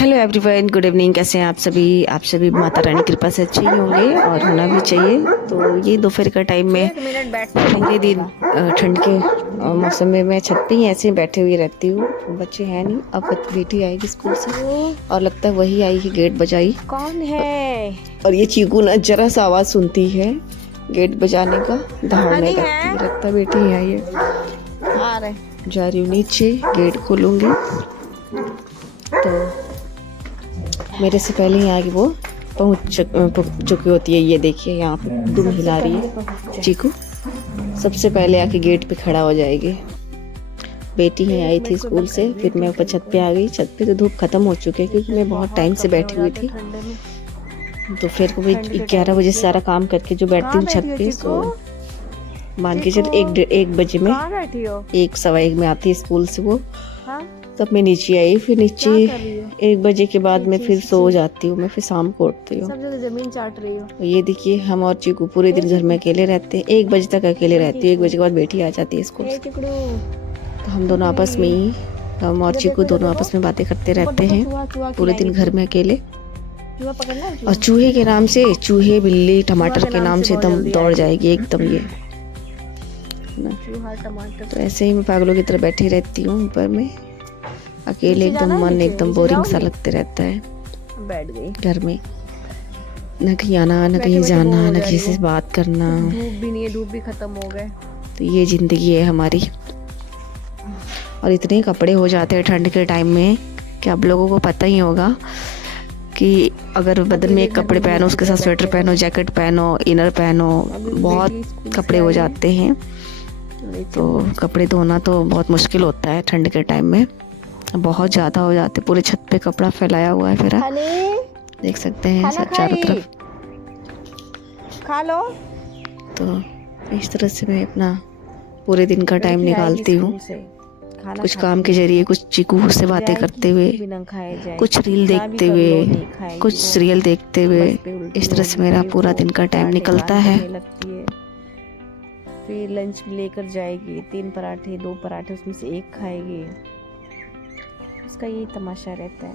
Hello everyone, good evening. कैसे हैं आप सभी माता रानी की कृपा से अच्छे ही होंगे और होना भी चाहिए। तो ये दोपहर का टाइम में पूरे दिन ठंड के मौसम में मैं छत पे ही ऐसे ही बैठे हुए रहती हूँ। बच्चे हैं नहीं, अब बेटी आएगी स्कूल से और लगता है वही आई है, गेट बजाई। कौन है? और ये चीकू ना जरा सा आवाज़ सुनती है गेट बजाने का, दहाड़ने लगता है बेटी ही आई है। आ रहे जा रही हूँ नीचे, गेट खोलूँगी तो मेरे से पहले ही आगे वो पहुँच चुकी होती है। ये देखिए यहाँ पे दुम हिला रही है चीकू, सबसे पहले आके गेट पे खड़ा हो जाएगी। बेटी ही आई थी स्कूल से, फिर मैं ऊपर छत पे आ गई। छत पे तो धूप खत्म हो चुकी है क्योंकि मैं बहुत टाइम से बैठी हुई थी। तो फिर वो 11 बजे सारा काम करके जो बैठती हूँ छत पे, तो मान के चल 1 बजे में 1 सवा 1 में आती है स्कूल से वो। तब मैं नीचे आई, फिर नीचे 1 बजे के बाद मैं फिर सो जाती हूँ। मैं फिर शाम को उठती हूँ। सब जगह जमीन चाट रही हो। ये देखिए हम और चीकू पूरे दिन घर में अकेले रहते हैं। 1 बजे तक अकेले रहती हूँ। 1 बजे के बाद बेटी आ जाती है स्कूल से। तो हम दोनों आपस में ही, हम और चीकू दोनों आपस में बातें करते रहते हैं पूरे दिन घर में अकेले। और चूहे के नाम से, चूहे बिल्ली टमाटर के नाम से एकदम दौड़ जाएगी एकदम ये ना। तो ऐसे ही मैं पागलों की तरह बैठी रहती हूँ ऊपर में अकेले। एकदम मन एकदम बोरिंग सा लगते रहता है बैठ गई घर में, न कहीं आना न कहीं जाना न किसी से बात करना। धूप भी नहीं है, धूप भी खत्म हो गए। तो ये जिंदगी है हमारी। और इतने कपड़े हो जाते हैं ठंड के टाइम में कि आप लोगों को पता ही होगा कि अगर बदन में एक कपड़े पहनो, उसके साथ स्वेटर पहनो, जैकेट पहनो, इनर पहनो, बहुत कपड़े हो जाते हैं। तो कपड़े धोना तो बहुत मुश्किल होता है ठंड के टाइम में, बहुत ज़्यादा हो जाते। पूरे छत पे कपड़ा फैलाया हुआ है फिर देख सकते हैं सब चारों तरफ। खा लो। तो इस तरह से मैं अपना पूरे दिन का टाइम निकालती हूँ, कुछ काम के जरिए, कुछ चीकू से बातें करते हुए, कुछ रील देखते हुए, कुछ सीरियल देखते हुए। इस तरह से मेरा पूरा दिन का टाइम निकलता है। फिर लंच लेकर जाएगी, 3 पराठे 2 पराठे उसमें से 1 खाएगी। उसका यही तमाशा रहता है।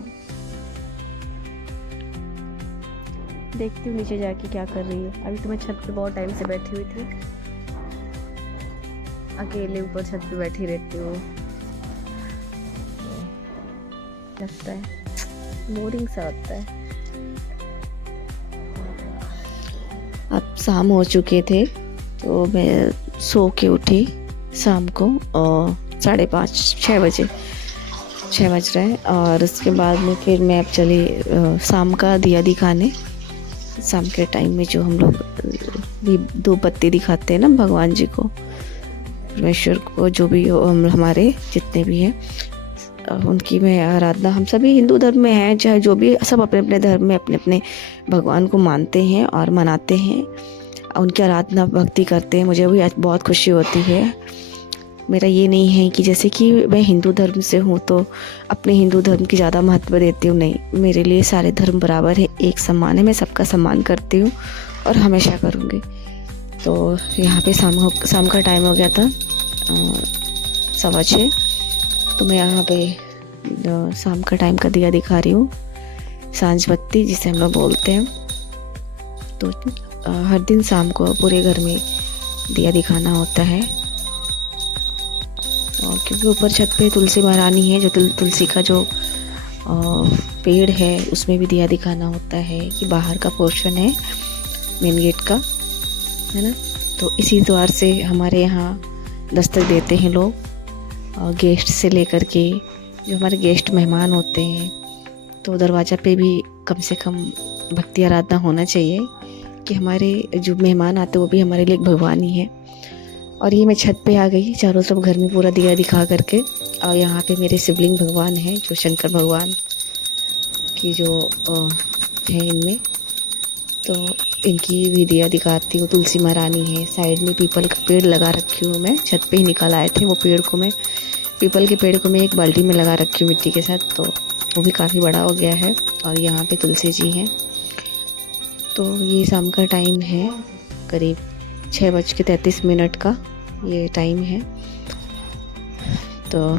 देखती हूँ नीचे जाके क्या कर रही है। अभी तो मैं छत पे बहुत टाइम से बैठी हुई थी, अकेले ऊपर छत पे बैठी रहती हूँ। लगता है बोरिंग सा होता है। अब शाम हो चुके थे तो मैं सो के उठी शाम को, और 5:30 6 बजे 6 बज रहे हैं। और उसके बाद में फिर मैं अब चली शाम का दिया दिखाने। शाम के टाइम में जो हम लोग भी 2 बत्ती दिखाते हैं ना भगवान जी को, परमेश्वर को, जो भी हमारे जितने भी हैं उनकी मैं आराधना। हम सभी हिंदू धर्म में हैं, चाहे जो भी, सब अपने अपने धर्म में अपने अपने भगवान को मानते हैं और मनाते हैं, उनकी आराधना भक्ति करते हैं। मुझे भी आज बहुत खुशी होती है। मेरा ये नहीं है कि जैसे कि मैं हिंदू धर्म से हूँ तो अपने हिंदू धर्म की ज़्यादा महत्व देती हूँ, नहीं। मेरे लिए सारे धर्म बराबर है, एक समान है। मैं सबका सम्मान करती हूँ और हमेशा करूँगी। तो यहाँ पे शाम का टाइम हो गया था 6:15। तो मैं यहाँ पे शाम का टाइम का दिया दिखा रही हूँ, सांझ बत्ती जिसे हम लोग बोलते हैं। तो हर दिन शाम को पूरे घर में दिया दिखाना होता है। और क्योंकि ऊपर छत पे तुलसी महारानी है, जो तुलसी का जो पेड़ है उसमें भी दिया दिखाना होता है। कि बाहर का पोर्शन है मेन गेट का, है ना। तो इसी द्वार से हमारे यहाँ दस्तक देते हैं लोग, गेस्ट से लेकर के जो हमारे गेस्ट मेहमान होते हैं। तो दरवाज़ा पे भी कम से कम भक्ति आराधना होना चाहिए कि हमारे जो मेहमान आते हैं वो भी हमारे लिए एक भगवान ही है। और ये मैं छत पे आ गई, चारों तरफ घर में पूरा दिया दिखा करके। और यहाँ पे मेरे शिवलिंग भगवान हैं, जो शंकर भगवान की जो है इनमें, तो इनकी भी दिया दिखाती हूँ। तुलसी महारानी है, साइड में पीपल का पेड़ लगा रखी हूँ मैं। छत पे ही निकल आए थे वो पेड़ को मैं, पीपल के पेड़ को मैं एक बाल्टी में लगा रखी हूँ मिट्टी के साथ, तो वो भी काफ़ी बड़ा हो गया है। और यहाँ पे तुलसी जी हैं। तो ये शाम का टाइम है, करीब 6:33 का ये टाइम है। तो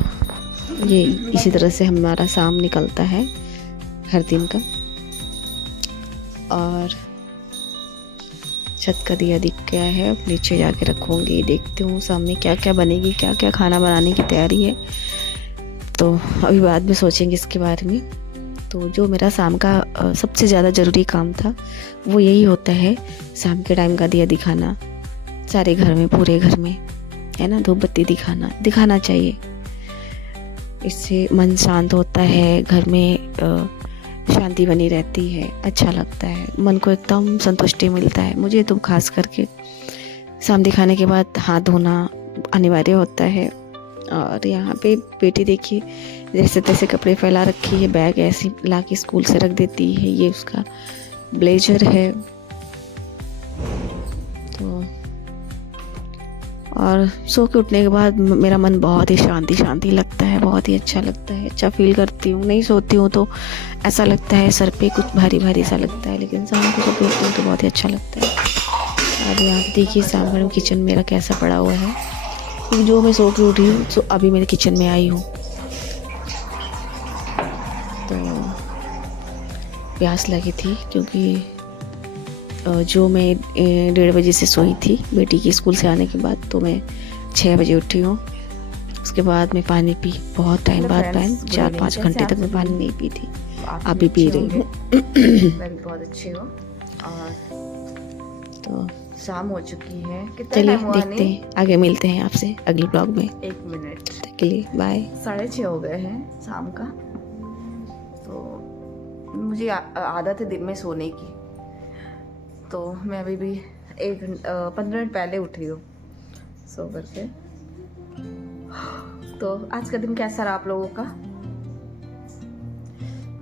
ये इसी तरह से हमारा शाम निकलता है। हर दिन का। और छत का दिया दिख गया है, अब नीचे जाके रखूँगी। देखती हूँ सामने क्या क्या बनेगी, क्या क्या खाना बनाने की तैयारी है, तो अभी बाद में सोचेंगे इसके बारे में। तो जो मेरा शाम का सबसे ज़्यादा ज़रूरी काम था वो यही होता है, शाम के टाइम का दिया दिखाना सारे घर में, पूरे घर में, है ना। धूप बत्ती दिखाना चाहिए। इससे मन शांत होता है, घर में शांति बनी रहती है, अच्छा लगता है, मन को एकदम संतुष्टि मिलता है। मुझे तो खास करके शाम दिखाने के बाद हाथ धोना अनिवार्य होता है। और यहाँ पे बेटी देखिए जैसे तैसे कपड़े फैला रखी है, बैग ऐसी ला के स्कूल से रख देती है। ये उसका ब्लेजर है। तो और सो के उठने के बाद मेरा मन बहुत ही शांति लगता है, बहुत ही अच्छा लगता है, अच्छा फील करती हूँ। नहीं सोती हूँ तो ऐसा लगता है सर पे कुछ भारी सा लगता है, लेकिन शाम को सो के उठती हूँ तो बहुत ही अच्छा लगता है। अब यहाँ देखिए सामने किचन मेरा कैसा पड़ा हुआ है, क्योंकि जो मैं सो के उठी हूँ तो अभी मेरे किचन में आई हूँ। तो प्यास लगी थी, क्योंकि जो मैं 1:30 बजे से सोई थी बेटी की स्कूल से आने के बाद, तो मैं 6 बजे उठी हूँ। उसके बाद मैं पानी पी, बहुत टाइम बाद, 4-5 घंटे तक मैं पानी नहीं पी थी, अभी पी रही हूँ। मैं भी बहुत अच्छी हूँ। और तो शाम हो चुकी है, कितना चलिए टाइम हुआ? देखते हैं, आगे मिलते हैं आपसे अगले ब्लॉग में। 1 मिनट के लिए बाय। 6:30 हो गए हैं शाम का। तो मुझे आदत है दिन में सोने की, तो मैं अभी भी 15 मिनट पहले उठी हूँ सो करके। तो आज का दिन कैसा रहा आप लोगों का?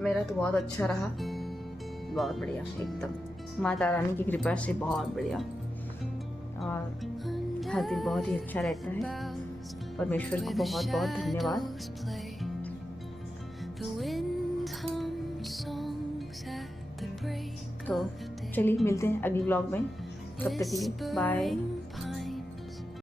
मेरा तो बहुत अच्छा रहा, बहुत बढ़िया, एकदम माता रानी की कृपा से बहुत बढ़िया। और हर दिन बहुत ही अच्छा रहता है। परमेश्वर को बहुत बहुत धन्यवाद। तो चलिए मिलते हैं अगले ब्लॉग में, तब तक के लिए बाय।